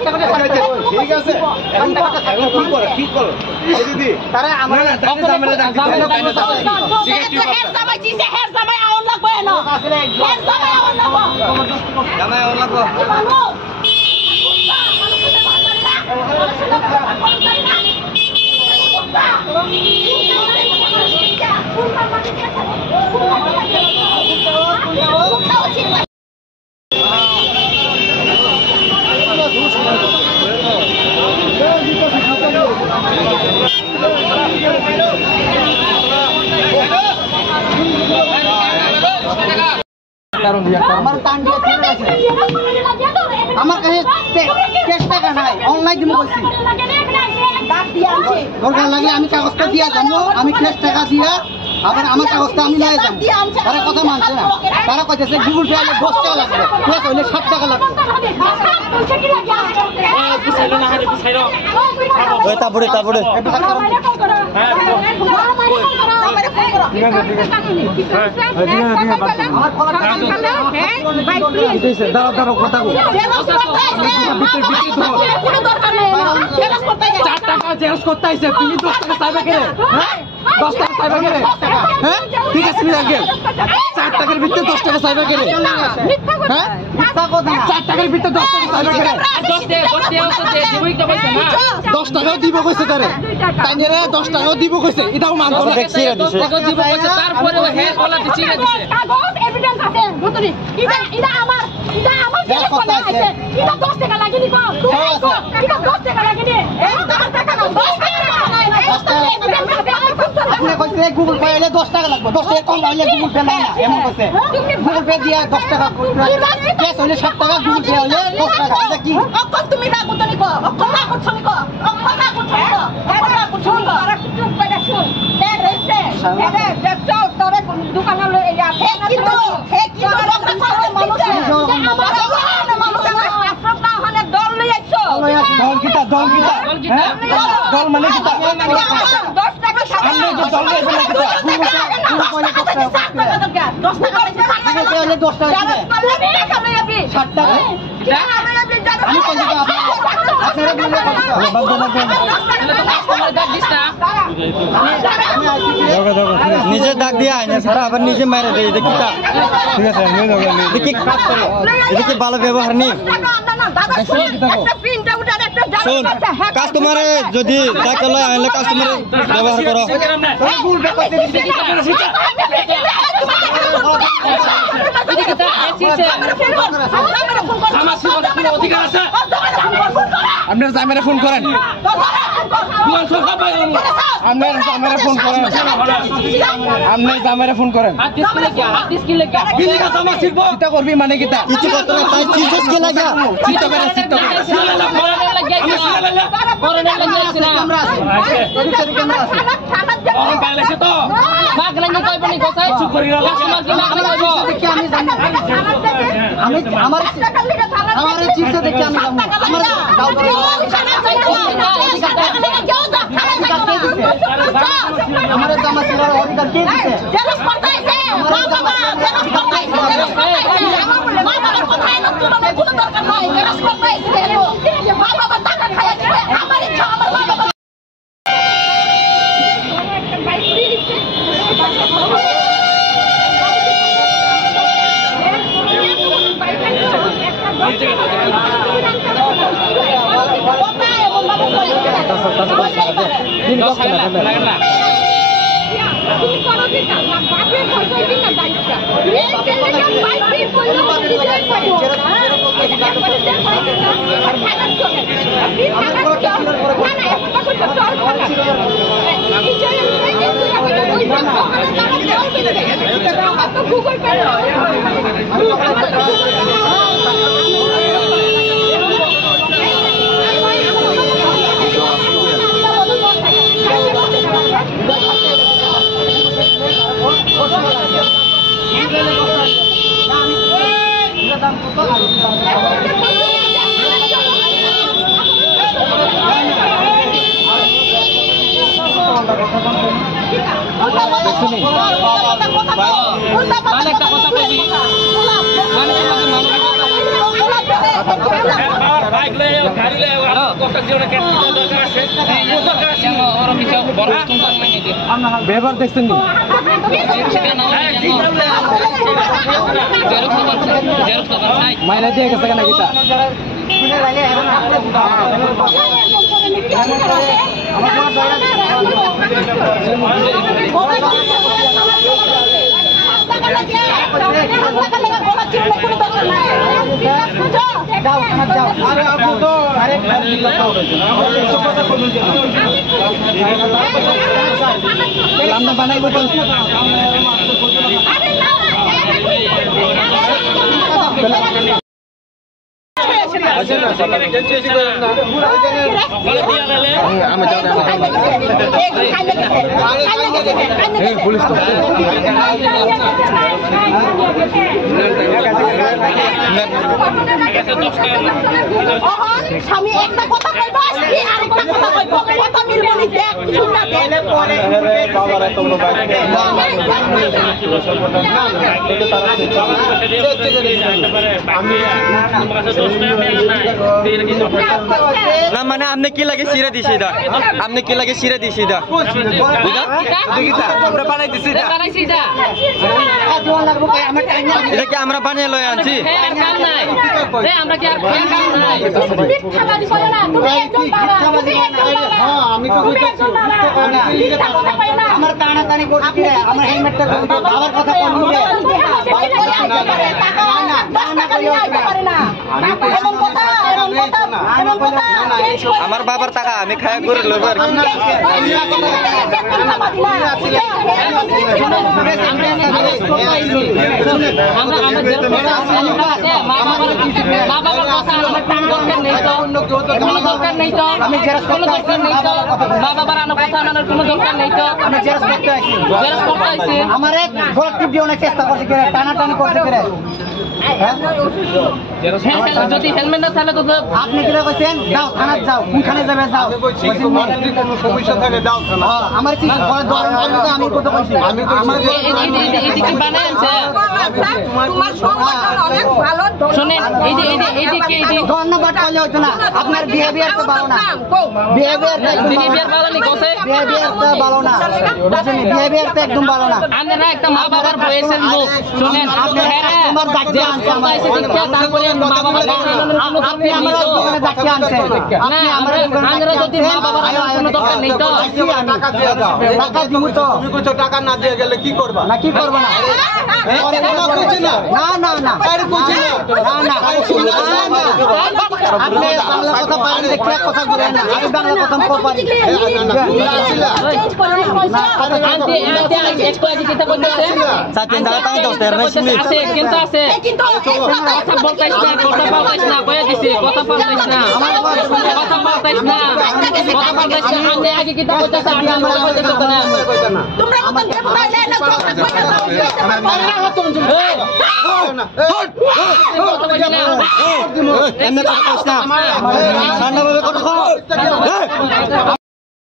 ঠিক আছে এখন কি করে ঠিক করো দিদি তারা আমরা জামেলা ডাক দিতে হের জামাই দিছে হের জামাই আউন লাগবে না হের জামাই আউন লাগবে জামাই আউন লাগবে আমার টান দিয়ে ঠিক আছে আমার কাছে ক্যাশ টাকা নাই অনলাইন দিমু কইছি দরকার লাগে আমি কাগজটা দিয়া যাবো আমি ক্যাশ টাকা দিয়া আবার আমার কাগজটা আমি লয়ে যাবো তারা কথা মানছে না তারা কইতেছে গুগল পে হলে 10 টাকা লাগবে ক্যাশ হলে 7 টাকা লাগবে ওই তারপরে দাঁড়াও কথা 4 টাকা জেরক্স করতে আইছে তুমি 10 টাকা চাইবে কেন 10 টাকা চাইবে কেন হ্যাঁ ঠিক আছে নি আগে 4 টাকার ভিতরে 10 টাকা চাইবে কেন হ্যাঁ মিথ্যা কথা 4 টাকার ভিতরে 10 টাকা চাইবে কেন 10 টাকাও দিব কইছে তারে তাইরে 10 টাকাও দিব কইছে এটাও মানবো না দেখছি টাকা দিব কইছে তারপরে হে বলা দিছি রে দিছে কাগজ এভিডেন্স আছে বুঝলি এটা আমার জেরক্স করতে আইছে এটা 10 টাকা লাগেনি কো এটা 10 টাকা লাগেনি এই 10 টাকা না 10 টাকা আপনি কইছে গুগল পে হলে 10 টাকা লাগবে 10 টাকা কম হইলে গুগল পে নাই না এমন কইছে গুগল পে দিয়া 10 টাকা ক্যাশ হইলে 7 টাকা গুগল পে হইলে 10 টাকা এটা কি অকল তুমি না গুতনি কো অকল না করছনি কো অকল না করছনি কো এটা করছনি কো আর চুপ করে শুন দেখ রইছে এটা দেখছো তোরে দোকানে লই যা হে কিন্তু মানুষ আপনারা হলে দল লই আইছো দল কিটা দল মানে কিটা 10 টাকা সামনে দল লই বলে কিটা 10 টাকা হলে 10 টাকা দিবে 7 টাকা আমি কোন দিকে আপনারা নিজে ডাক দিয়া আইনা সারা আবার নিজে মাইরা দেই কিটা ঠিক আছে আমি দেখি কাজ করো এদিকে ভালো ব্যবহার নেই শোন কাস্টমারে যদি ডাকে লয় আইলে কাস্টমারে ব্যবহার করো ভুল ব্যাপার আপনার জামেরা ফোন করেন জামেরা ফোন করেন করবি মানে কিতা কিছু করতে আমার চিন্তা দেখে আমি আমার জামা ছেড়ার অধিকার কে দিছে জেরক্স করতে আইছে মা বাবা জেরক্স করতে আইছে মা বাবার কথা না তোমার কোনো দরকার নাই জেরক্স করতে আইছে মা বাবা টাকা খাইয়া দিবে আমার ইচ্ছা আমার মা বাবা Google Pay কথা বাইক লয়ে গাড়ি লয়ে কথা জীবনে ক্যাপিটাল দরকার আছে দরকার আছে ওর কিছু বড় কোম্পানি মানে যে ব্যবহার দেখছেন নি মাইনা দিয়ে গেছে কেন গীতা বানাইব পুলিশ স্বামী একটা কথা কইব আরেকটা কথা কইব কথা মিলবো নি দেখ শুননা দেখ পরে না মানে আপনি কি লাগে সিরে দিছি দা আপনি কি লাগে সিরে দিছি দা দিগিতা আমরা বানাই দিছি দা বানাইছি দা এটা কি আমরা বানিয়ে লয় আনছি কাম নাই এ আমরা কি আর কাম নাই খাওয়া দিছ না তুমি একদম বাবা হ্যাঁ আমি তো কইতাছি আমার টানা টানি করছি আমার হেলমেটটা বাবার কথা কোন দিবে টাকা না টাকা দিতে পারে না এমন কথা আমার বাবার টাকা আমি খায়া করে লব আর দরকার নেই তো আমি কোনো দরকার নেই তো বাবা বাড়ানো কথা আনার কোনো দরকার নেই তো আমি জেরক্স করতে আইছি আমার এক গলত টিপ দিয়ে অনেক চেষ্টা করছি করে টানা টানি করতে করে যদি হেলমেট না থাকলে তো আপনি কি কইছেন যাও থানা যাও কোনখানে যাবে যাও যদি কোনো সমস্যা থাকে দাও থানা আমার কি ধরেন আমি কত কইছি আমি এই কি বানায় আনছে তোমার সংগঠন অনেক ভালো শুনেন এই যে ধন্যবাদ কইলে হইতো না আপনার বিহেভিয়ার তো ভালো না বিহেভিয়ার ভালো নি কোসে বিহেভিয়ার তো ভালো না বুঝছেন বিহেভিয়ার তো একদম ভালো না আমরা একটা মা বাবার বয়সের লোক শুনেন আপনি আমার ডাক্তার আনছে আমার এসে দেখে তারপরে মা বাবা আপনি আমার দোকানে ডাক্তার আনছে আপনি আমার আমরা যদি মা বাবার কোনো দরকার নেই তো টাকা দিয়ে দাও টাকা দিব তো তুমি কইছো টাকা না দিয়ে গেলে কি করবা না কি করব না না না আরে কইছি না না আপনি বাংলা কথা পারেন দেখে কথা বলেন না আমি বাংলা কথা পারি আন্টি একটু আগে কথা বলতেছে সাথেন দাদা তাই দস্তে আছে কিন্তু আছে কথা বলতাইছ না কইয়া দিছি কথা বলতাইছ না কথা বলতাইছ না আমি আগে কি বলতেছ আমি আমরা বলতেছ না তোমরা কথা বলে না এমনি কথা কইছ না ঠান্ডা ভাবে কথা